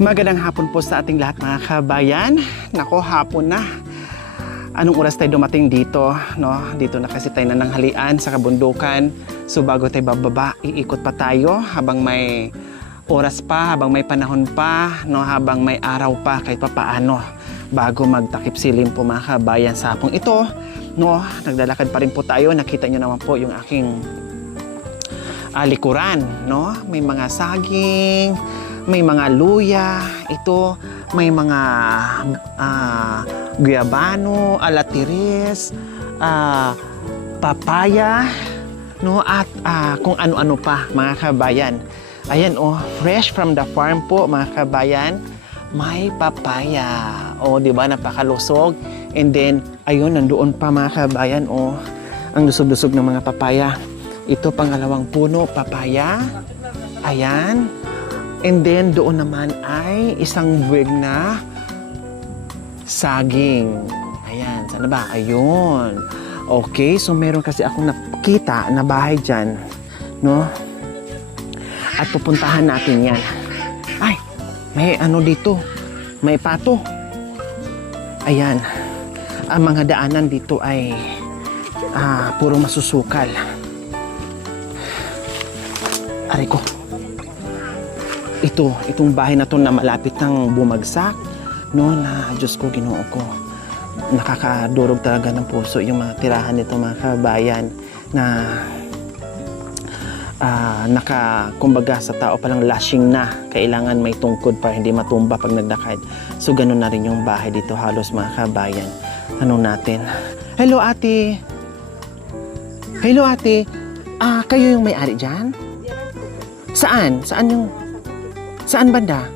Magandang hapon po sa ating lahat mga kabayan. Nako, hapon na. Anong oras tayo dumating dito? No? Dito na kasi tayo na nanghalian sa kabundukan. So bago tayo bababa, iikot pa tayo habang may oras pa, habang may panahon pa, no? Habang may araw pa kahit pa paano. Bago magtakip silim po mga kabayan sa hapong ito. No? Naglalakad pa rin po tayo. Nakita nyo naman po yung aking likuran. No? May mga saging, may mga luya, ito, may mga guyabano, alatiris, papaya, no, at kung ano-ano pa mga kabayan. Ayan oh, fresh from the farm po mga kabayan. May papaya. Oh, di ba, napakalusog. And then, ayun, nandoon pa mga kabayan, oh, ang lusog-lusog ng mga papaya. Ito pangalawang puno, papaya. Ayan. And then, doon naman ay isang buwig na saging. Ayan, sana ba? Ayun. Okay, so meron kasi akong nakita na bahay dyan. No? At pupuntahan natin yan. Ay, may ano dito. May pato. Ayan. Ang mga daanan dito ay puro masusukal. Aray ko. Itong bahay na to na malapit ng bumagsak, no, na Diyos ko, Ginoo ko, nakakadurog talaga ng puso yung mga tirahan nito mga kabayan na kumbaga sa tao palang lashing na, kailangan may tungkod para hindi matumba pag nagdakad. So ganun na rin yung bahay dito halos mga kabayan. Tanong natin. Hello ate. Hello ate. Kayo yung may-ari dyan? Saan? Saan banda?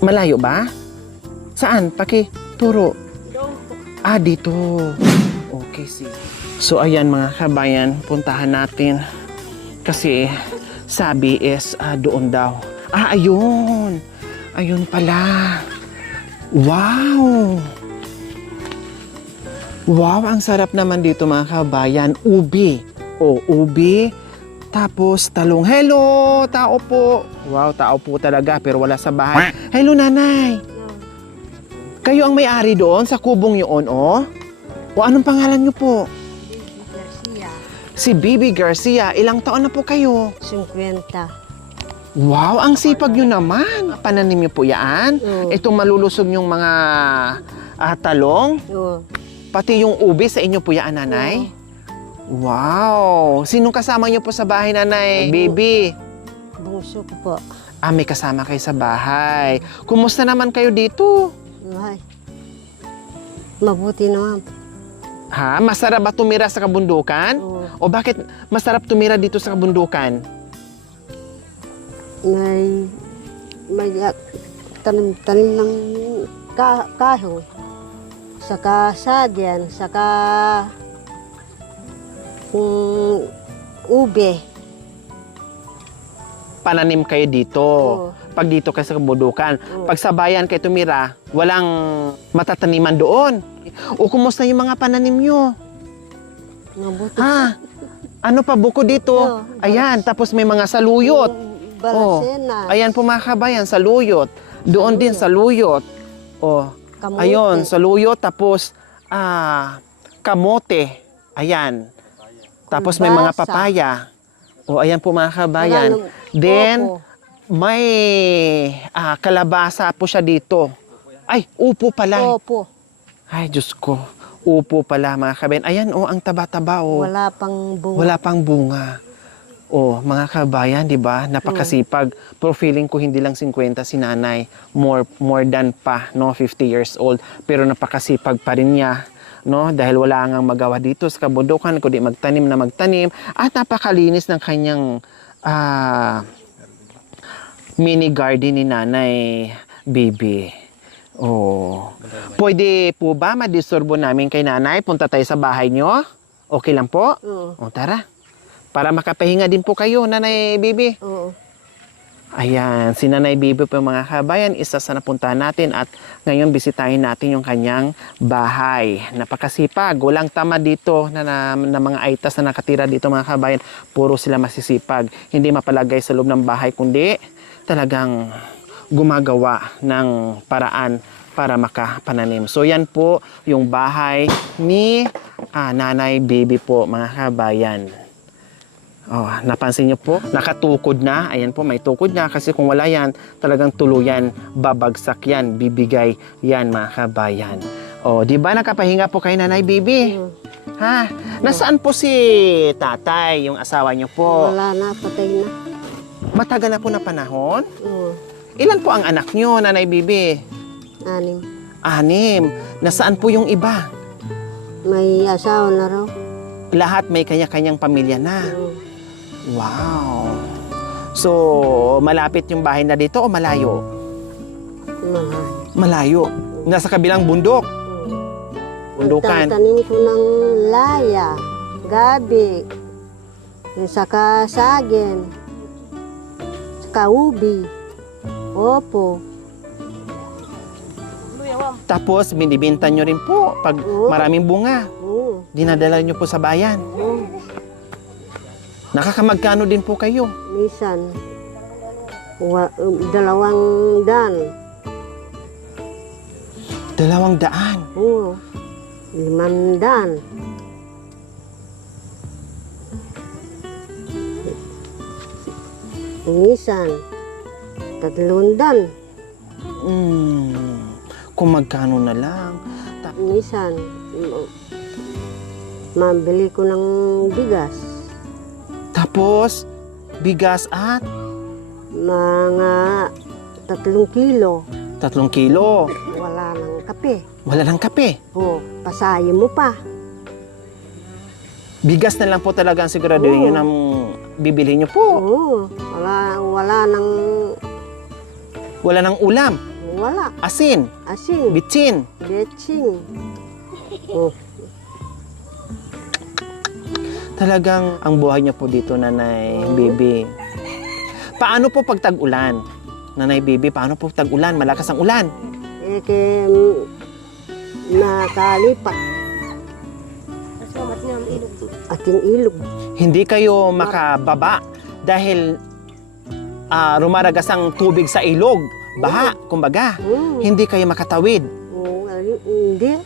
Malayo ba? Saan? Pakituro. Dito. Okay, sige. So, ayan mga kabayan, puntahan natin. Kasi, sabi is, doon daw. Ayun. Ayun pala. Wow. Wow, ang sarap naman dito mga kabayan. Ubi. Ubi. Tapos, talong. Hello, tao po. Wow, tao po talaga, pero wala sa bahay. Hello, nanay. Kayo ang may-ari doon sa kubong yun, oh? O anong pangalan niyo po? Bibi Garcia. Si Bibi Garcia. Ilang taon na po kayo? 50. Wow, ang sipag nyo naman. Pananim niyo po yan? Oo. Itong malulusog yung mga talong? Oo. Pati yung ubi sa inyo po yan, nanay? Wow! Sinong kasama niyo po sa bahay, nanay? Bibi. Bungso ko po. May kasama kayo sa bahay. Kumusta naman kayo dito? Ay. Mabuti naman. Masarap ba tumira sa kabundukan? Oo. O bakit masarap tumira dito sa kabundukan? May tanim ng kahoy. Saka sagyan, saka ube. Pananim kayo dito. Oo. Pag dito kayo sa kabundukan. Oo. Pag sa bayan kayo tumira, walang matataniman doon. O kumusta yung mga pananim nyo? Mabuti. Ano pa buko dito? Oo. Ayan, tapos may mga saluyot. Balasena. Ayan po mga kabayan, saluyot. Doon din saluyot. Kamote. Ayun, saluyot. Tapos, kamote. Ayan. Tapos may mga Kumbasa. papaya. Ayan po mga kabayan. Then, may kalabasa po siya dito. Ay, upo pala. Opo. Ay, Diyos ko. Upo pala mga kabayan. Ayan, ang taba-taba. Wala pang bunga. Wala pang bunga. Mga kabayan, di ba? Napakasipag. Pero feeling ko hindi lang 50 si nanay. More than pa, no? 50 years old. Pero napakasipag pa rin niya. No, dahil wala ngang magawa dito sa kabundukan kundi magtanim na magtanim at napakalinis ng kanyang mini garden ni Nanay Bibi. Pwede po ba madisturbo namin kay nanay? Punta tayo sa bahay nyo? Okay lang po? Oo. Tara. Para makapahinga din po kayo, Nanay Bibi. Oo. Ayan, si Nanay Bibi po mga kabayan, isa sa napuntahan natin at ngayon bisitahin natin yung kanyang bahay. Napakasipag, walang tamad dito na mga aitas na nakatira dito mga kabayan. Puro sila masisipag, hindi mapalagay sa loob ng bahay kundi talagang gumagawa ng paraan para makapananim. So yan po yung bahay ni Nanay Bibi po, mga kabayan. Oh, napansin niyo po, nakatukod na. Ayan po, may tukod na kasi kung wala yan, talagang tuluyan, babagsak yan, bibigay yan, mga kabayan. Oh, di ba nakapahinga po kay Nanay Bibi? Ha? Nasaan po si tatay, yung asawa niyo po? Wala na, patay na. Matagal na po na panahon? Oo, Ilan po ang anak niyo, Nanay Bibi? 6. 6. Nasaan po yung iba? May asawa na raw. Lahat may kanya-kanyang pamilya na. Oo, Wow. So, malapit yung bahay na dito o malayo? malayo. Malayo. Nasa kabilang bundok. Bundukan. Nagtatanim ko ng laya, gabi, saka sagen, saka ubi, opo. Tapos, binibinta nyo rin po pag Oo. maraming bunga. Oo, Dinadala nyo po sa bayan. oo. Nakakamagkano din po kayo? Minsan, 200. 200. Oo, 500. Minsan, 300. Kung magkano na lang. Minsan, mabili ko ng bigas. Tapos, bigas at Mga 3 kilo. 3 kilo. Wala ng kape. Wala ng kape. O, pasayin mo pa. Bigas na lang po talaga ang siguraduhin nyo Oo. ng bibili nyo po. Oo, wala ng, Wala ng ulam, wala. asin, Asin, bitsin. betsin. O, Talagang ang buhay nyo po dito, Nanay Bibi. Paano po pag tag-ulan? Nanay Bibi, paano po tag-ulan? Malakas ang ulan. eke, nakalipat. Ating ilog. Hindi kayo makababa dahil rumaragas ang tubig sa ilog. Baha, kumbaga. Hindi kayo makatawid. O, hindi.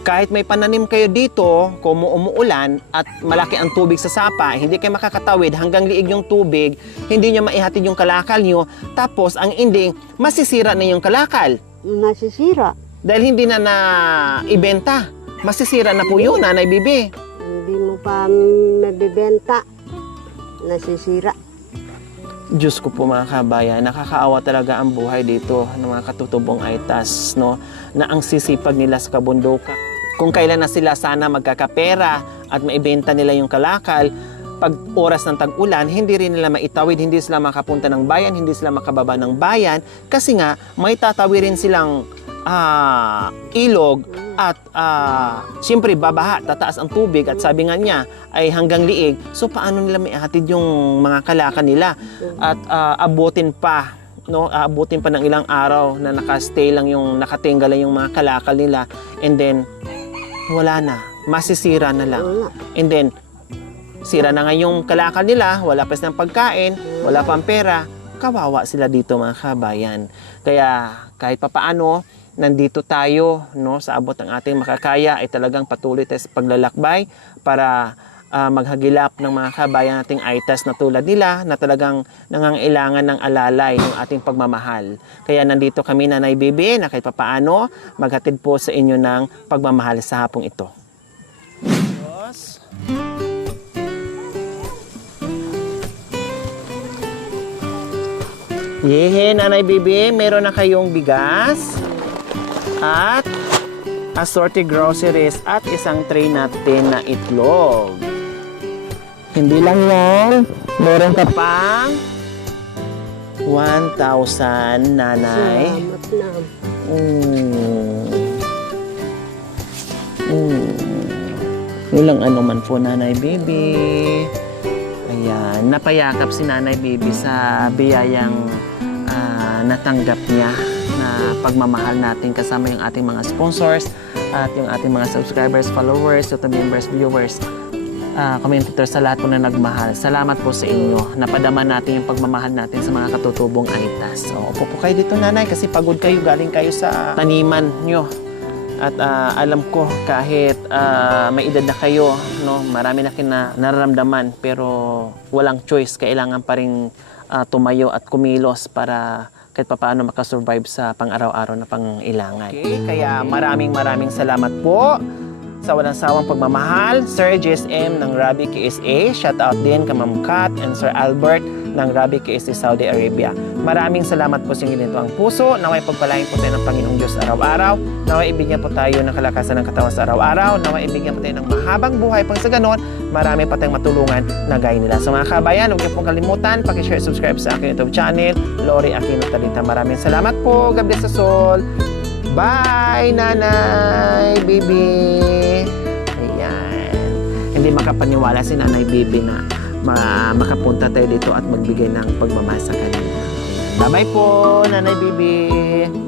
Kahit may pananim kayo dito, kung umuulan at malaki ang tubig sa sapa, hindi kayo makakatawid hanggang liig yung tubig, hindi nyo maihatid yung kalakal nyo, tapos ang ending, masisira na yung kalakal. Masisira. Dahil hindi na na-ibenta. Masisira na po yun, Nanay Bibi. Hindi mo pa mabibenta. Nasisira. Diyos ko po mga kabayan, nakakaawa talaga ang buhay dito ng mga katutubong Aitas, no? Na ang sisipag nila sa kabundukan. Kung kailan na sila sana magkakapera at maibenta nila yung kalakal, pag oras ng tag-ulan, hindi rin nila maitawid, hindi sila makapunta ng bayan, hindi sila makababa ng bayan, kasi nga may tatawirin silang ilog at siyempre babaha, tataas ang tubig at sabi nga niya ay hanggang liig. So paano nila maihatid yung mga kalakal nila at abutin pa, no? Abutin pa ng ilang araw na nakastay lang yung nakatinggal lang yung mga kalakal nila, and then wala na, masisira na lang. Wala. And then sira na nga yung kalakal nila, wala pa silang pagkain, wala pang pera, kawawa sila dito mga kabayan. Kaya kahit papaano, nandito tayo, no, sa abot ng ating makakaya ay talagang patuloy tayo sa paglalakbay para maghagilap ng mga kabayan nating Aitas na tulad nila na talagang nangangailangan ng alalay ng ating pagmamahal. Kaya nandito kami, Nanay Bibi, na kahit papaano maghatid po sa inyo ng pagmamahal sa hapong ito. Diyos. Yehe, Nanay Bibi, meron na kayong bigas at assorted groceries at isang tray natin na itlog. Hindi lang yan, meron ka pang 1,000, Nanay. Salamat na. Walang ano man po, Nanay Bibi. Ayan, napayakap si Nanay Bibi sa biyayang natanggap niya na pagmamahal natin kasama yung ating mga sponsors at yung ating mga subscribers, followers, YouTube members, viewers. commentator, sa lahat po na nagmahal. Salamat po sa inyo. Napadama natin yung pagmamahal natin sa mga katutubong Aitas. So, upo po kayo dito, nanay, kasi pagod kayo. Galing kayo sa taniman nyo. At alam ko, kahit may edad na kayo, no, marami na nararamdaman, pero walang choice. Kailangan pa rin tumayo at kumilos para kahit paano makasurvive sa pang-araw-araw na pang-ilangan. Okay, kaya maraming salamat po sa walang sawang pagmamahal, Sir JSM ng Rabi KSA. Shout out din kay Ma'am Kat and Sir Albert ng Rabi KSA Saudi Arabia. Maraming salamat po sa inyo nito ang puso. Naway pagpalain po tayo ng Panginoong Diyos araw-araw. Naway ibigyan po tayo ng kalakasan ng katawan sa araw-araw. Naway ibigyan po tayo ng mahabang buhay pang sa ganon. Marami pa tayong matulungan na gaya nila. So mga kabayan, huwag niyo pong kalimutan, pakishare, subscribe sa aking YouTube channel, Lori Aquino Talita. Maraming salamat po. God bless us all. Bye, nanay, baby. Ayan. Hindi makapaniwala si nanay, baby na makapunta tayo dito at magbigay ng pagmamahal sa kanila. Bye-bye po, nanay, baby.